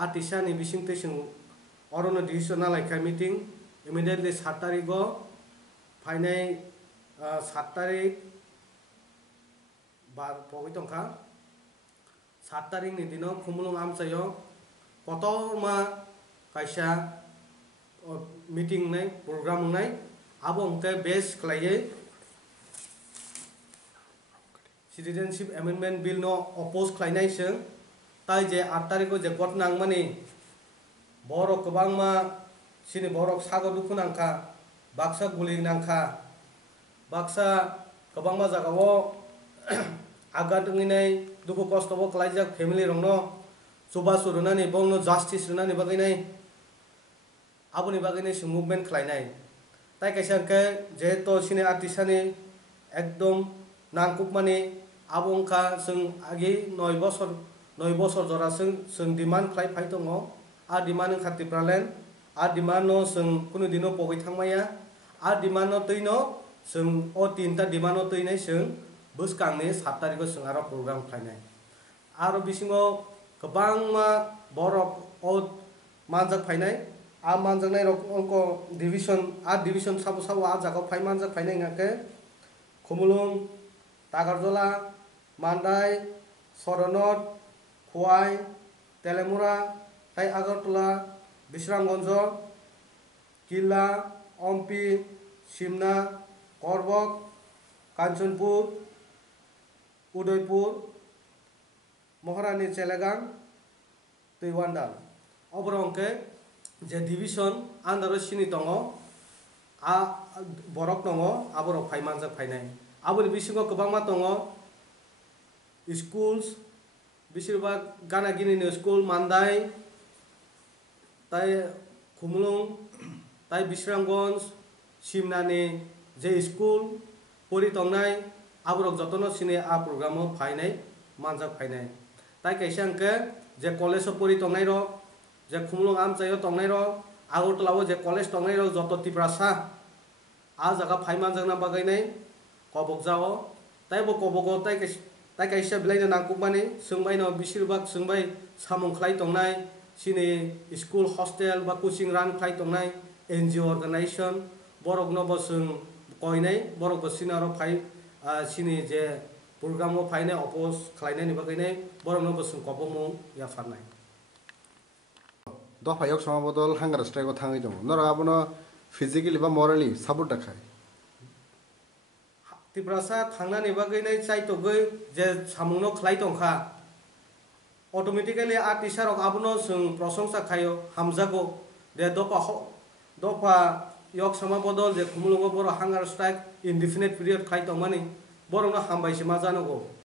Atisani bising tesung orono decision nalaika meeting immediately 7 tarigo final 7 tarik bar pogoi tongkha 7 tarik ni dino khumulung amsayo kotor ma kaisa meeting nai program nai abo ongke base khlaiye citizenship amendment bill no oppose khlainai seng tai je 8 tariko je got nangmani borok kwbangma sini borok sago duku nangkha baksa guli nangkha baksa kwbangma jagao agat ngai duku kosto bo khlaijak family rongno Choba surunani bongno justice runani baginai aboni baginai sung movement khlainai tai kaisa ke je to sini Atisani ekdom nangkukmani abongkha sung agi 9 bosor jora sung demand khlai phai tongo a demand khati pralen a demand no sung kuno dino pogoi thangmaya a demand no tuino sung o tinta demand no tuinai sung buskangni 7 tariko sung aro program khlainai aro bisingo kwbangma borok o manjak phainai a manjaknai rok onko division sabo a jaga phai manjak phainai ngake khumulung tagarjola mandai soronot khwai telemura tai agartala bisramganj kila ompi simna korbok kanchanpur udaipur Moharani Celegang Tuiwandal obrongke je division andaro sini tongo a borok tongo aborok phai manjak phainai aboni bisingo kwbangma tongo schools besirbag gana gini school mandai tai khumulung tai bisramganj simnani je school pori tongnai aborok jotono sini a program o phainai manjak phainai tai kaisa angke je college o pori tongnai ro je khumulung amchayo tongnai ro agortolao je college tongnai ro joto tiprasa a jaga phai manjakna bagainai kobok jao tai bo kobogo tai kaisa blaino nangkukmani sungbai no besirbag sungbai samung khlai tongnai sini school hostel ba coaching run khlai tongnai NGO organization borok no bo sung koinai borok bo sinaro phai sini je program o phainai oppose khlainai ni baginai borok no bo sung kobomung yafarnai Dofa yok sama bodol hunger strike o thangwi dong nora abono physically ba morally support dakhai tiprasa thangnani baginai chai togoi je samungno khlai tongkha automatically atisarok abono sung prosongsa khayo hamjago de dopa yok sama bodol je khumulungo boro hunger strike indefinite period khlai tongmani borok no hambai se ma janogo